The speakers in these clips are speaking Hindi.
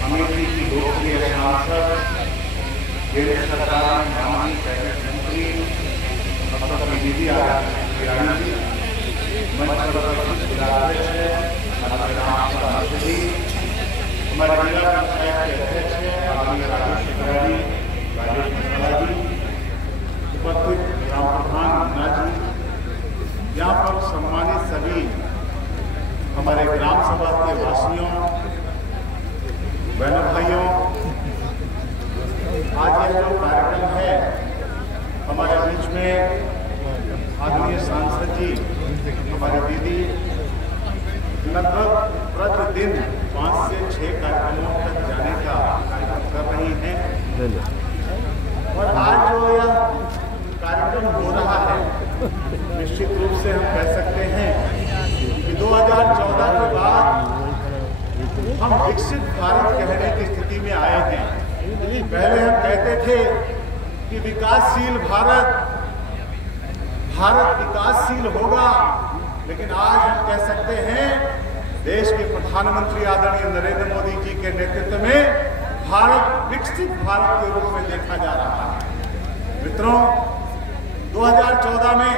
अमेठी की लोकप्रिय सांसद, केंद्र सरकार में माननीय कैबिनेट मंत्री डॉक्टर दीदी ईरानी जी, मंच पर उपस्थित जिलाध्यक्ष हमारे जिला पंचायत के अध्यक्ष आदरणीय राजेश मिश्रा जी, उपस्थित ग्राम प्रधान मुन्ना जी, यहाँ पर सम्मानित सभी हमारे ग्राम सभा के वासियों, बहनों भाइयों, आज यह जो कार्यक्रम है हमारे बीच में आदरणीय सांसद जी, हमारे दीदी लगभग प्रतिदिन 5 से 6 कार्यक्रमों तक जाने का कार्यक्रम कर रही हैं। और आज जो यह कार्यक्रम हो रहा है, निश्चित रूप से हम कह सकते हैं कि 2014 के बाद हम विकसित भारत कहने की स्थिति में आए हैं। पहले हम कहते थे कि विकासशील भारत विकासशील होगा, लेकिन आज हम कह सकते हैं देश के प्रधानमंत्री आदरणीय नरेंद्र मोदी जी के नेतृत्व में भारत विकसित भारत के रूप में देखा जा रहा है। मित्रों, 2014 में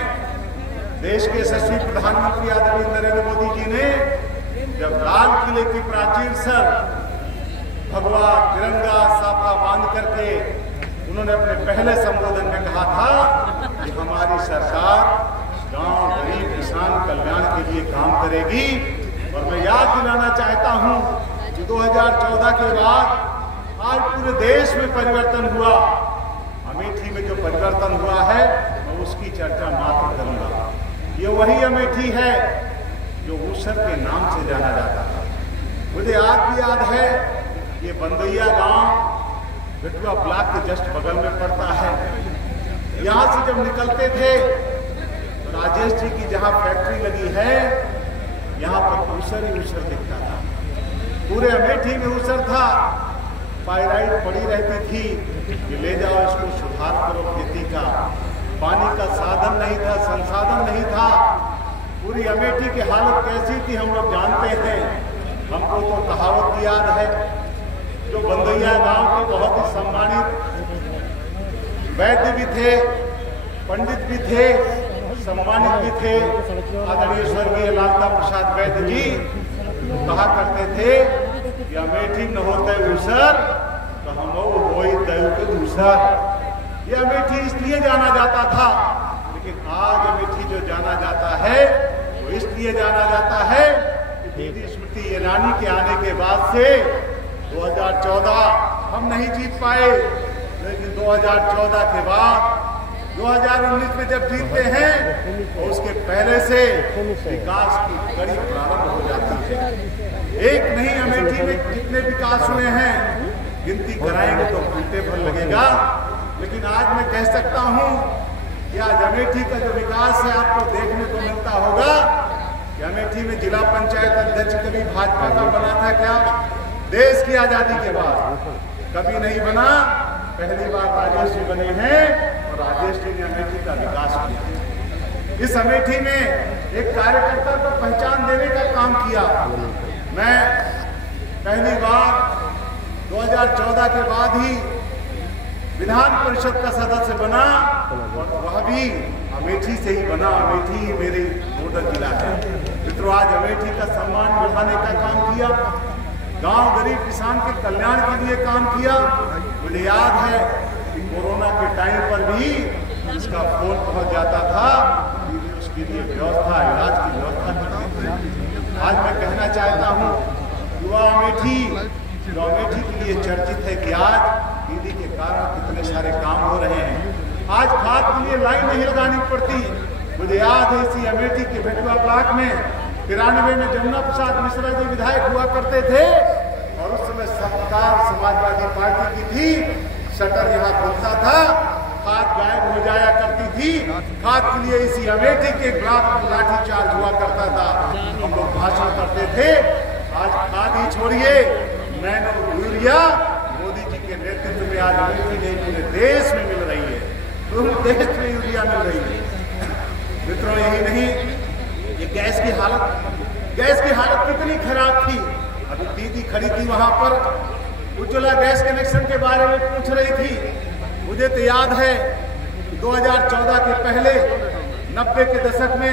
देश के यशस्वी प्रधानमंत्री आदरणीय नरेंद्र मोदी जी ने जब लाल किले की प्राचीर सर भगवा तिरंगा साफा बांध करके उन्होंने अपने पहले संबोधन में कहा था कि हमारी सरकार गांव, गरीब, किसान कल्याण के लिए काम करेगी। और मैं याद दिलाना चाहता हूं कि 2014 के बाद आज पूरे देश में परिवर्तन हुआ। अमेठी में जो परिवर्तन हुआ है मैं उसकी चर्चा मात्र करूंगा। ये वही अमेठी है जो ऊसर के नाम से जाना जाता है। मुझे आज भी याद है, ये बंदैया गांव बेटुआ ब्लॉक के जस्ट बगल में पड़ता है। यहाँ से जब निकलते थे तो राजेश जी की जहाँ फैक्ट्री लगी है, यहाँ पर ऊसर ही ऊसर दिखता था। पूरे अमेठी में ऊसर था। पायराइट पड़ी रहती थी कि ले जाओ इसको सुधार करो खेती का। पानी का साधन नहीं था, संसाधन नहीं था। पूरी अमेठी की हालत कैसी थी हम लोग जानते हैं। हमको तो कहावत याद है, जो बंदैया गांव के बहुत ही सम्मानित वैद्य भी थे, पंडित भी थे, सम्मानित भी थे, आदरणीय स्वर्गीय लालता प्रसाद वैद्य जी कहा करते थे कि अमेठी न होते ऊसर तो हम दूसर। ये अमेठी इसलिए जाना जाता था, लेकिन आज अमेठी जो जाना जाता है वो इसलिए जाना जाता है कि दीदी स्मृति ईरानी के आने के बाद से 2014 हम नहीं जीत पाए, लेकिन 2014 के बाद 2019 में जब जीतते हैं तो उसके पहले से विकास की कड़ी प्रारंभ हो जाती है। एक नहीं, अमेठी में कितने विकास हुए हैं गिनती कराएंगे तो घंटे भर लगेगा। लेकिन आज मैं कह सकता हूं कि आज अमेठी का जो विकास है आपको देखने को मिलता होगा कि अमेठी में जिला पंचायत अध्यक्ष कभी भाजपा का बना था क्या? देश की आजादी के बाद कभी नहीं बना। पहली बार राजेश जी बने हैं और राजेश जी ने अमेठी का विकास किया। इस अमेठी में एक कार्यकर्ता को पहचान देने का काम किया। मैं पहली बार 2014 के बाद ही विधान परिषद का सदस्य बना और वह भी अमेठी से ही बना। अमेठी ही मेरी नोडल जिला है। मित्रों, आज अमेठी का सम्मान बढ़ाने का काम किया, गांव गरीब किसान के कल्याण के लिए काम किया। मुझे याद है कि कोरोना के टाइम पर भी इसका फोन पहुंच जाता था, उसके लिए व्यवस्था, इलाज की व्यवस्था करती थी। आज मैं कहना चाहता हूं युवा अमेठी जो अमेठी के लिए चर्चित है कि आज दीदी के कारण कितने सारे काम हो रहे हैं। आज खाद के लिए लाइन नहीं लगानी पड़ती। मुझे याद है इसी अमेठी के बेटुआ ब्लॉक में 93 में जमुना प्रसाद मिश्रा जी विधायक हुआ करते थे और उस समय सरकार समाजवादी पार्टी की थी। शटर यहाँ खुलता था, खाद गायब हो जाया करती थी। खाद के लिए इसी अमेठी के ब्लॉक में लाठीचार्ज हुआ करता था। हम लोग भाषण करते थे। आज खाद ही छोड़िए, नैनो यूरिया मोदी जी के नेतृत्व में आज अमेठी नहीं पूरे देश में मिल रही है। पूरे देश में यूरिया मिल रही है। मित्रों, खड़ी थी वहां पर, उज्ज्वला गैस कनेक्शन के बारे में पूछ रही थी। मुझे तो याद है 2014 के पहले 90 के दशक में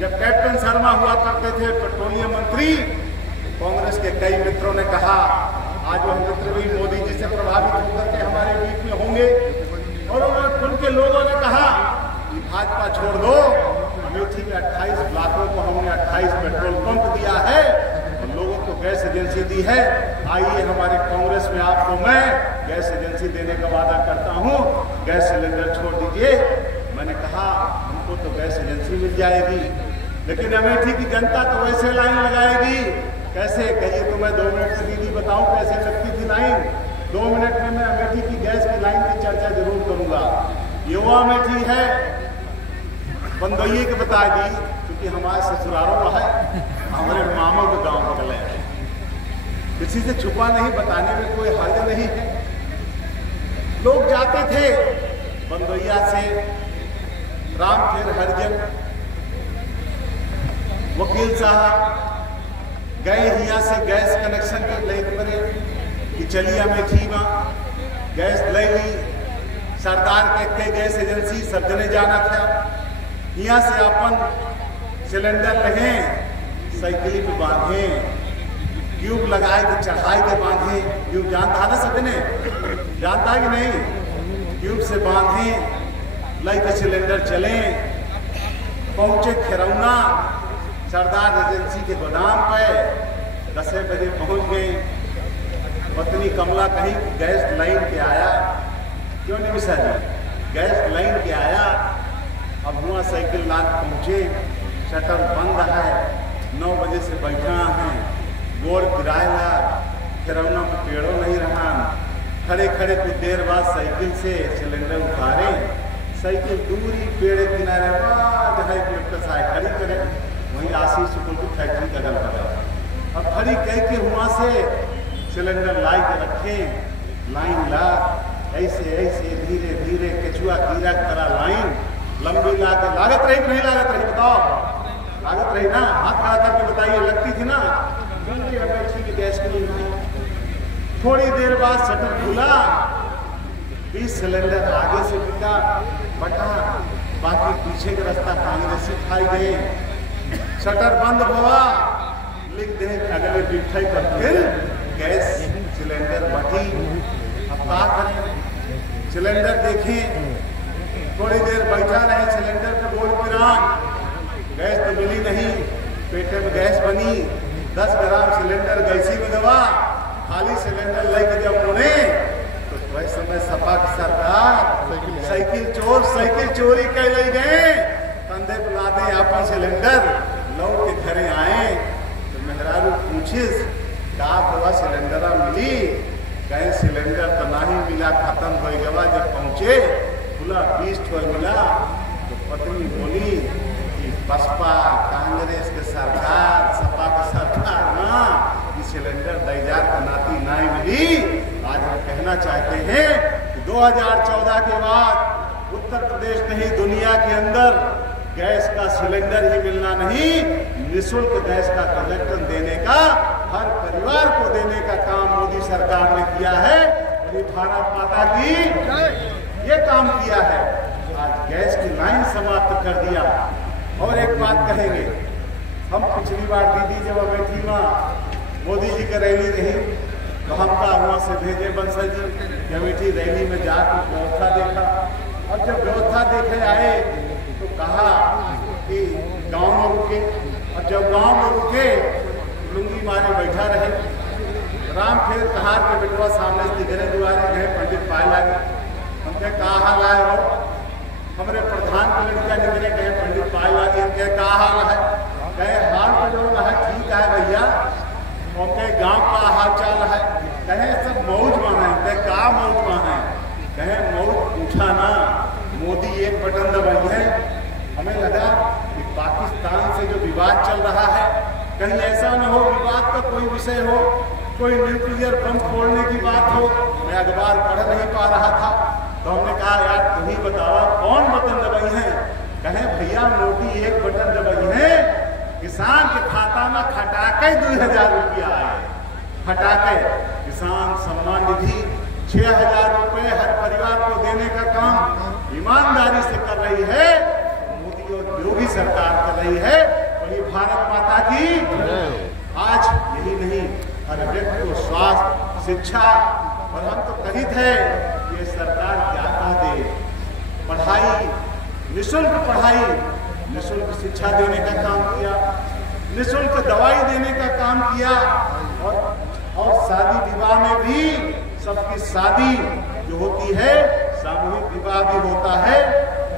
जब कैप्टन शर्मा हुआ करते थे पेट्रोलियम मंत्री, कांग्रेस के कई मित्रों ने कहा, आज वह मित्र भी मोदी जी से प्रभावित होकर के हमारे बीच में होंगे, और उनके लोगों ने कहा कि भाजपा छोड़ दो, अमेठी में 28 ब्लॉकों को हमने 28 पेट्रोल पंप दिया है, लोगों को गैस एजेंसी दी है, आइए हमारे कांग्रेस में आपको मैं गैस एजेंसी देने का वादा करता हूं, गैस सिलेंडर छोड़ दीजिए। मैंने कहा हमको तो गैस एजेंसी मिल जाएगी, लेकिन अमेठी की जनता तो वैसे लाइन लगाएगी। कैसे? कहिए तो मैं 2 मिनट में दीदी बताऊं कैसे लगती थी लाइन। 2 मिनट में मैं अमेठी की गैस की लाइन की चर्चा जरूर करूंगा। युवा अमेठी है, बंदोई के बता दी, क्योंकि हमारे ससुरालों है, हमारे मामों के गांव बगल है, किसी से छुपा नहीं, बताने में कोई हर्ज नहीं है। लोग जाते थे बंदोइया से रामखेर हरिजन वकील साहब गए हिया से गैस कनेक्शन के ले पड़े कि चलिए अमेठी में गैस ले ली। सरदार के गैस एजेंसी सब जने जाना था, यहाँ से अपन सिलेंडर लगे, साइकिल पे बांधे, ट्यूब लगाए के चढ़ाई के बांधे। ट्यूब जानता ना सबने, जानता है कि नहीं? ट्यूब से बांधे, लाई के सिलेंडर चले, पहुंचे खिरौना सरदार एजेंसी के गोदाम पे, 10 बजे पहुंच गए। पत्नी कमला कहीं गैस लाइन के आया, क्यों नहीं मिसा जी, गैस लाइन के आया। अब हुआ साइकिल लाद पहुंचे, शटर बंद है, 9 बजे से बैठा है, गोड़ गिराया, खिरौना में पेड़ों नहीं रहा। खड़े खड़े कुछ देर बाद साइकिल से सिलेंडर उतारे, साइकिल दूरी पेड़ किनारे जहाँ एक खड़ी करे, वहीं आशीष शुक्ल की फैक्ट्री का गल पड़ा। अब खड़ी कह के वहां से सिलेंडर लाई के रखे, लाइन ला, ऐसे ऐसे धीरे धीरे केचुआ कीड़ा करा लाइन लंबी ला के। लागत रही कि नहीं लागत रही? बताओ, लागत रही ना? हाथ खड़ा करके बताइए, लगती थी ना? की गैस की थोड़ी देर बाद शटर खुला, 20 सिलेंडर आगे से बिका बटा, बाकी पीछे का रास्ता कांग्रेसी खाई गए। शटर बंद हुआ, लिख दे अगले बिठाई पर फिर गैस सिलेंडर बटी। अब क्या करें? सिलेंडर देखें, थोड़ी देर बैठा रहे, सिलेंडर पे बोल पिरा, गैस तो मिली नहीं, पेटे में गैस बनी। 10 ग्राम सिलेंडर गैसी में दवा, खाली सिलेंडर लेके जब मुड़े तो वह समय सपा की सरकार साइकिल चोरी कर ले गए, कंधे पर लादे अपन सिलेंडर लौट के घरे आए। तो मेहरारू पूछिस का हुआ, सिलेंडर मिली? गैस सिलेंडर तो नहीं मिला, खत्म हो गया। जब पहुंचे खुला 20 ठो मिला। तो पत्नी बोली कि बसपा कांग्रेस के सरकार, सपा के सरकार ना सिलेंडर दैजार का नाती नहीं मिली। आज हम कहना चाहते हैं कि 2014 के बाद उत्तर प्रदेश नहीं दुनिया के अंदर गैस का सिलेंडर ही मिलना नहीं, निःशुल्क गैस का कनेक्शन देने का, हर परिवार को देने का काम मोदी सरकार ने किया है। भारत माता की ये काम किया है। आज गैस की लाइन समाप्त कर दिया। और एक बात कहेंगे, हम पिछली बार दीदी जब अमेठी में मोदी जी की रैली रही तो हम का वहाँ से भेजे बंसल जी अमेठी रैली में जाकर व्यवस्था देखा। और जब व्यवस्था देखे आए तो कहा कि गांव में रुके, और जब गांव में रुके लुंगी मारे बैठा रहे। रामखेर कहार के बेटवा सामने से दिखने दुआरे गए, पंडित पाए लागे, हमके कहा हाल आए हो? हमारे प्रधान के लड़का निकले गए, पंडित पाए लागे, हमके कहा हाल है? कहे हाल तो जो है ठीक है भैया, उनके गांव का हाल चाल है। कहे सब मौज में है। कहे का मौज में है? कहे मौज पूछा ना, मोदी एक बटन दबाई है। हमें लगा कि पाकिस्तान से जो विवाद चल रहा है, कहीं ऐसा न हो विवाद का कोई विषय हो, कोई न्यूक्लियर बम फोड़ने की बात हो। मैं अखबार पढ़ नहीं पा रहा था, तो हमने कहा यार तुम ही बताओ कौन बटन दबाई है? कहे भैया मोदी एक बटन दबाई है, किसान के खाता में खटाके 2000 रुपया आए। हटाकर किसान सम्मान निधि 6,000 रुपए हर परिवार को देने का काम ईमानदारी से कर रही है, मोदी और योगी सरकार कर रही है। और ये भारत माता की आज यही नहीं, हर व्यक्ति को स्वास्थ्य, शिक्षा, और हम तो कहित है ये सरकार क्या कह दे, पढ़ाई, निःशुल्क पढ़ाई, निःशुल्क शिक्षा देने का काम किया, निःशुल्क दवाई देने का काम किया, और शादी विवाह में भी सबकी शादी जो होती है सामूहिक विवाह भी होता है।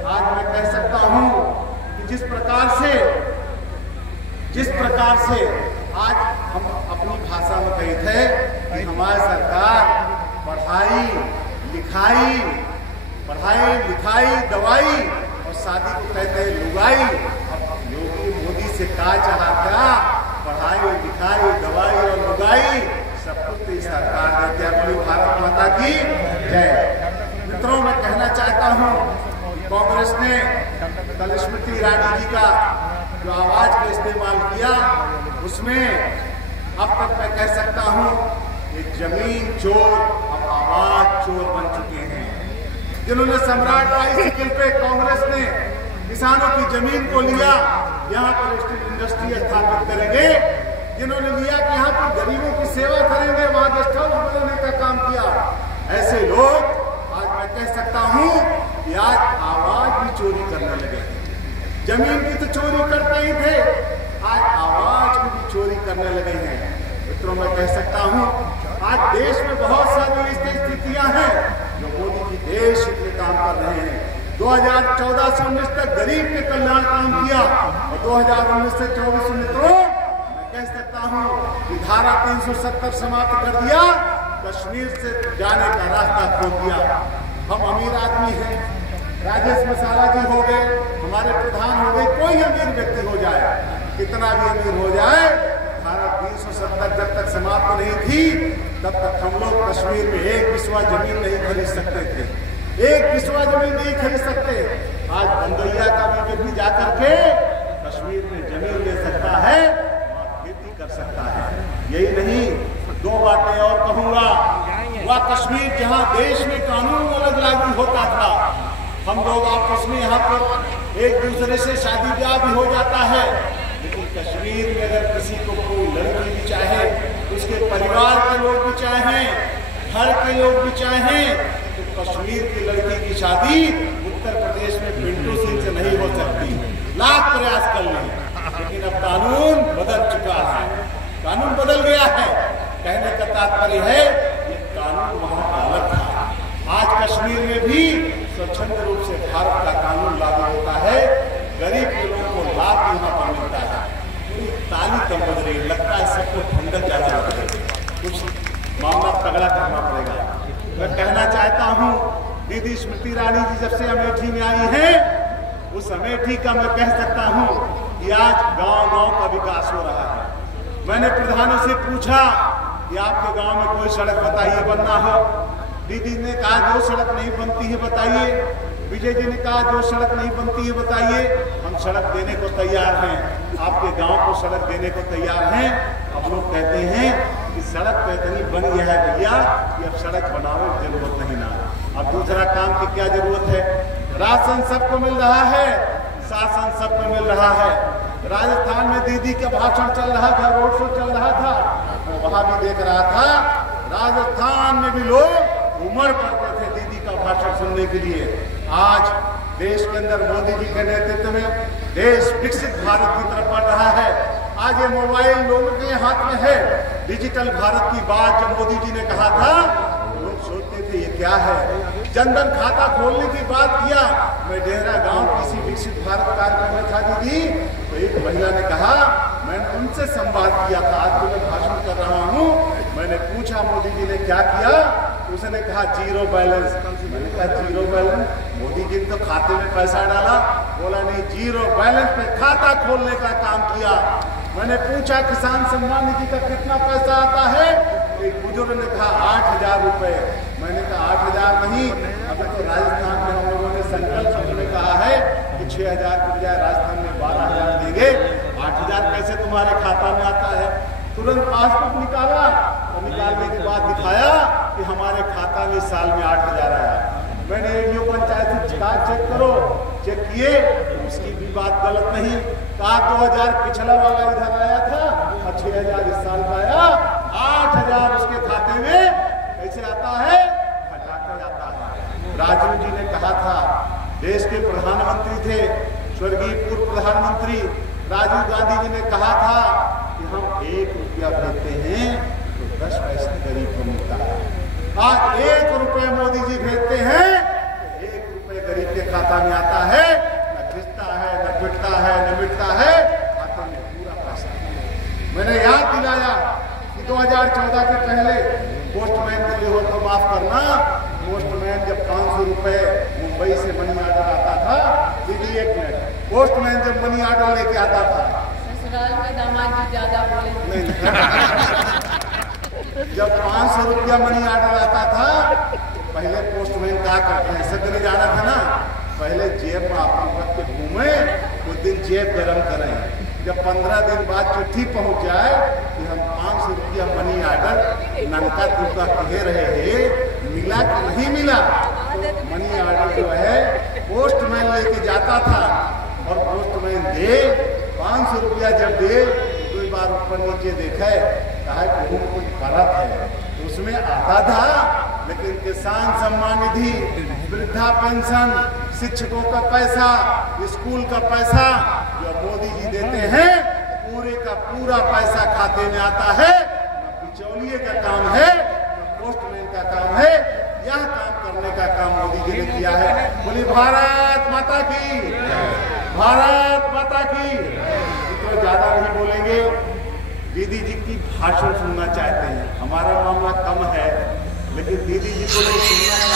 आज मैं कह सकता हूं कि जिस प्रकार से आज हम अपनी भाषा में कहे थे कि हमारी सरकार पढ़ाई लिखाई, दवाई और शादी को कहते हैं लुगाई। अब योगी मोदी से कहा चाहता पढ़ाई लिखाई, दवाई और लुगाई सब कुछ सरकार देती है। अपनी भारत माता की जय। मित्रों, मैं कहना चाहता हूं कांग्रेस ने कल स्मृति ईरानी जी का जो आवाज का इस्तेमाल किया, उसमें अब तक मैं कह सकता हूं कि जमीन चोर अब आवाज चोर बन चुके हैं। जिन्होंने सम्राट बाईसाइकिल पे कांग्रेस ने किसानों की जमीन को लिया, यहाँ पर स्टील इंडस्ट्री स्थापित करेंगे, जिन्होंने लिया कि यहाँ पर गरीबों की सेवा करेंगे, वहां गेस्ट हाउस बनाने का काम किया, ऐसे लोग आज मैं कह सकता हूँ कि आज आवाज भी चोरी करने लगे। जमीन की तो चोरी करते ही थे, आज आवाज की भी चोरी करने लगे हैं। मित्रों, मैं कह सकता हूं आज देश में बहुत सारी ऐसी स्थितियां हैं जो मोदी जी देश हित में काम कर रहे हैं। 2014 से 19 तक गरीब के कल्याण काम किया, और 2019 से 24 मित्रों मैं कह सकता हूं कि धारा 370 समाप्त कर दिया, कश्मीर से जाने का रास्ता खोल दिया। हम अमीर आदमी हैं, राजेश मसाला जी हो गए, हमारे प्रधान हो गए, कोई अमीर व्यक्ति हो जाए, कितना भी अमीर हो जाए, धारा 370 जब तक समाप्त नहीं थी तब तक हम लोग कश्मीर में एक बिस्वा जमीन नहीं खरीद सकते थे, एक बिस्वा जमीन नहीं खरीद सकते। आज बंदैया का भी व्यक्ति जाकर के कश्मीर में जमीन ले सकता है, वहां खेती कर सकता है। यही नहीं, दो बातें और कहूंगा। वह कश्मीर जहां देश में कानून अलग लागू होता था, हम लोग आपस में यहाँ पर एक दूसरे से शादी ब्याह भी हो जाता है, लेकिन कश्मीर में अगर किसी को कोई लड़की भी चाहे, उसके परिवार के लोग भी चाहें, घर के लोग भी चाहें, तो कश्मीर की लड़की की शादी उत्तर प्रदेश में पिंटू सिंह से नहीं हो सकती, लाख प्रयास कर लें। लेकिन अब कानून बदल चुका है, कानून बदल गया है। कहने का तात्पर्य है ये कानून वहां का अलग था, आज कश्मीर में भी स्वच्छंद रूप से भारत का कानून लागू होता है, गरीब के लोगों को लाभ यहाँ पर मिलता है। पूरी ताली कम बज रही, लगता है सबको ठंडक ज्यादा लग रही, कुछ मामला तगड़ा करना पड़ेगा। मैं कहना चाहता हूँ दीदी स्मृति ईरानी जी जब से अमेठी में आई हैं, उस अमेठी का मैं कह सकता हूँ कि आज गांव-गांव का विकास हो रहा है। मैंने प्रधानों से पूछा कि आपके गांव में कोई सड़क बताइए बनना हो, दीदी ने कहा जो सड़क नहीं बनती है बताइए, विजय जी ने कहा जो सड़क नहीं बनती है बताइए, हम सड़क देने को तैयार हैं, आपके गांव को सड़क देने को तैयार हैं। अब लोग कहते हैं कि सड़क तो इतनी बन गया है भैया कि अब सड़क बनाने की जरूरत नहीं ना, अब दूसरा काम की क्या जरूरत है। राशन सबको मिल रहा है, शासन सबको मिल रहा है। राजस्थान में दीदी का भाषण चल रहा था, रोड शो चल रहा था, तो वहां भी देख रहा था, राजस्थान में भी लोग उमड़ पड़ते थे दीदी का भाषण सुनने के लिए। आज देश के अंदर मोदी जी के नेतृत्व में देश विकसित भारत की तरफ बढ़ रहा है। आज ये मोबाइल लोगों के हाथ में है। डिजिटल भारत की बात जब मोदी जी ने कहा था, लोग सोचते थे ये क्या है। जनधन खाता खोलने की बात किया, मैं डेहरा गांव किसी विकसित भारत कार्यक्रम में था दीदी, तो एक महिला ने कहा, मैंने उनसे संवाद किया था, आज तो मैं भाषण कर रहा हूँ, मैंने पूछा मोदी जी ने क्या किया, उसने कहा जीरो बैलेंस। मैंने कहा जीरो बैलेंस, मोदी जी ने तो खाते में पैसा डाला, बोला नहीं जीरो बैलेंस पे खाता खोलने का काम किया। मैंने पूछा किसान सम्मान निधि का कितना पैसा आता है, एक बुजुर्ग ने कहा 8,000 रुपए। मैंने कहा 8,000 नहीं, अभी तो राजस्थान में हम लोगों ने संकल्प में कहा है कि 6,000 के बजाय राजस्थान में 12,000 देंगे, 8,000 कैसे तुम्हारे खाता में आता है। तुरंत पासबुक निकाला और बाद दिखाया कि हमारे खाता में साल में 8,000 आया। मैंने एडीओ पंचायत से कहा चेक करो, चेक किए, उसकी भी बात गलत नहीं। कहा 2,000 पिछला वाला इधर आया था और 6,000 इस साल का आया, 8,000 उसके खाते में कैसे आता है, हटा कर जाता है। राजीव जी ने कहा था, देश के प्रधानमंत्री थे स्वर्गीय पूर्व प्रधानमंत्री राजीव गांधी जी ने कहा था कि हम 1 रुपया भेजते हैं तो 10 पैसे गरीब को मिलता है। आज 1 रुपये मोदी जी भेजते हैं तो 1 रुपये गरीब के खाता में आता है, न खिंचता है, न पिटता है, न मिटता है, खाते में पूरा पैसा। मैंने याद दिलाया कि 2014 के पहले पोस्टमैन के लिए हो तो माफ करना, पोस्टमैन जब 500 रुपए मुंबई से मनी ऑर्डर आता था, दीदी 1 मिनट, पोस्टमैन जब मनी ऑर्डर लेके आता था, ससुराल में दामाद जी ज्यादा बोले जब 500 रुपया मनी ऑर्डर आता था, पहले पोस्टमैन क्या करते हैं, सब ने जाना था ना, पहले जेब में अपन रख के घूमे, कुछ दिन जेब गरम करें, जब 15 दिन बाद चिट्ठी पहुंच जाए कि हम 500 रुपया मनी ऑर्डर ननका तुमका कहे रहे हैं, मिला कि नहीं मिला, तो मनी ऑर्डर जो है पोस्टमैन लेके जाता था और पोस्टमैन दे 500 रुपया जब दे, 2 बार ऊपर नीचे देखे, कहा कि कुछ फर्क है, तो उसमें आता था। लेकिन किसान सम्मान निधि, वृद्धा पेंशन, शिक्षकों का पैसा, स्कूल का पैसा जो मोदी जी देते हैं, पूरे का पूरा पैसा खाते में आता है। न बिचौलिए का काम है, न पोस्टमैन का काम है, यह काम करने का काम मोदी जी ने किया है। बोली भारत माता की, भारत माता की। तो ज्यादा नहीं बोलेंगे, दीदी जी की भाषण सुनना चाहते हैं। हमारा मामला कम है, लेकिन दीदी जी को नहीं सुनना